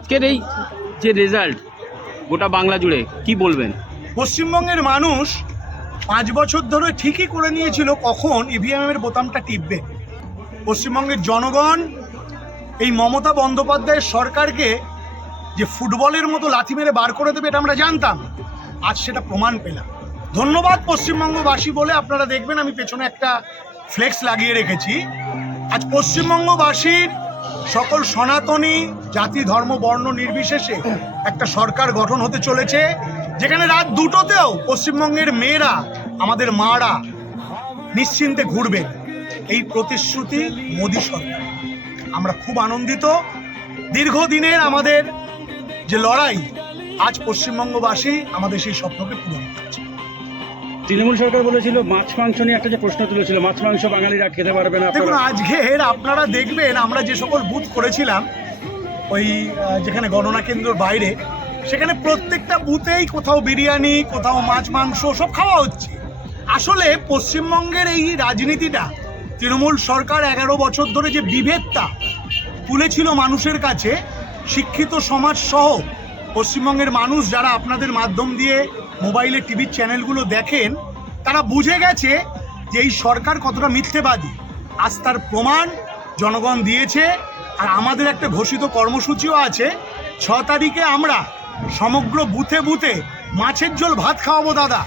আজকের এই যে রেজাল্ট গোটা বাংলা জুড়ে কি বলবেন? পশ্চিমবঙ্গের মানুষ 5 বছর ধরে ঠিকই করে নিয়েছিল কখন ইভিএমের বোতামটা টিপবে। পশ্চিমবঙ্গের জনগণ এই মমতা বন্দ্যোপাধ্যায়ের সরকারকে যে ফুটবলের মতো লাথি মেরে বার করে দেবে এটা আমরা জানতাম, আজ সেটা প্রমাণ পেলাম। ধন্যবাদ পশ্চিমবঙ্গবাসী বলে আপনারা দেখবেন আমি পেছনে একটা ফ্লেক্স লাগিয়ে রেখেছি। আজ পশ্চিমবঙ্গবাসীর সকল সনাতনী জাতি ধর্ম বর্ণ নির্বিশেষে একটা সরকার গঠন হতে চলেছে, যেখানে রাত 2টোতেও পশ্চিমবঙ্গের মেয়েরা আমাদের মারা নিশ্চিন্তে ঘুরবেন। এই প্রতিশ্রুতি মোদী সরকার, আমরা খুব আনন্দিত। দীর্ঘদিনের আমাদের যে লড়াই, আজ পশ্চিমবঙ্গবাসী আমাদের সেই স্বপ্নকে পূরণ করছে। তৃণমূল সরকার বলেছিল মাছ মাংস নিয়ে একটা যে প্রশ্ন তুলেছিল, মাছ মাংস বাঙালিরা খেতে পারবে না। দেখুন, আজকের আপনারা দেখবেন আমরা যে সকল বুথ করেছিলাম ওই যেখানে গণনা কেন্দ্রের বাইরে, সেখানে প্রত্যেকটা বুথেই কোথাও বিরিয়ানি, কোথাও মাছ মাংস সব খাওয়া হচ্ছে। আসলে পশ্চিমবঙ্গের এই রাজনীতিটা তৃণমূল সরকার 11 বছর ধরে যে বিভেদটা তুলেছিল মানুষের কাছে, শিক্ষিত সমাজ সহ পশ্চিমবঙ্গের মানুষ যারা আপনাদের মাধ্যম দিয়ে মোবাইলে টিভির চ্যানেলগুলো দেখেন, তারা বুঝে গেছে যে এই সরকার কতটা মিথ্যেবাদী। আজ তার প্রমাণ জনগণ দিয়েছে। আর আমাদের একটা ঘোষিত কর্মসূচিও আছে, 6 তারিখে আমরা সমগ্র বুথে বুথে মাছের ঝোল ভাত খাওয়াবো দাদা,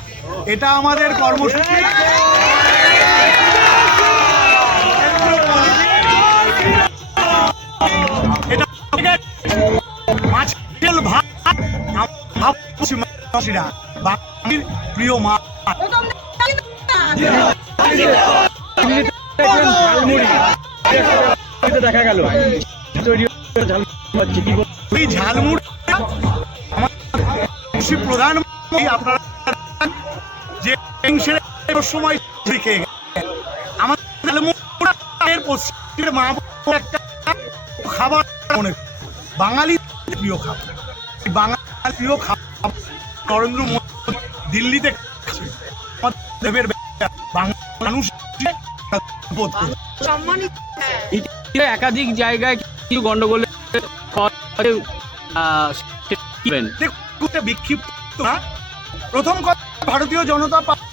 এটা আমাদের কর্মসূচি। এটা মাছের ঝোল ভাত বাঙালির প্রিয় মাছ। দেখা গেল এই ঝালমুড়ি প্রধানমন্ত্রী আপনারা যে সময় খেয়ে আমাদের পশ্চিমের মা একটা খাবার মনে বাঙালির প্রিয় খাবার, বাঙালির প্রিয় খাবার নরেন্দ্র মোদী দিল্লিতে মানুষ একাধিক জায়গায় কিছু গন্ডগোল বিক্ষিপ্ত না। প্রথম কথা, ভারতীয় জনতা পার্টি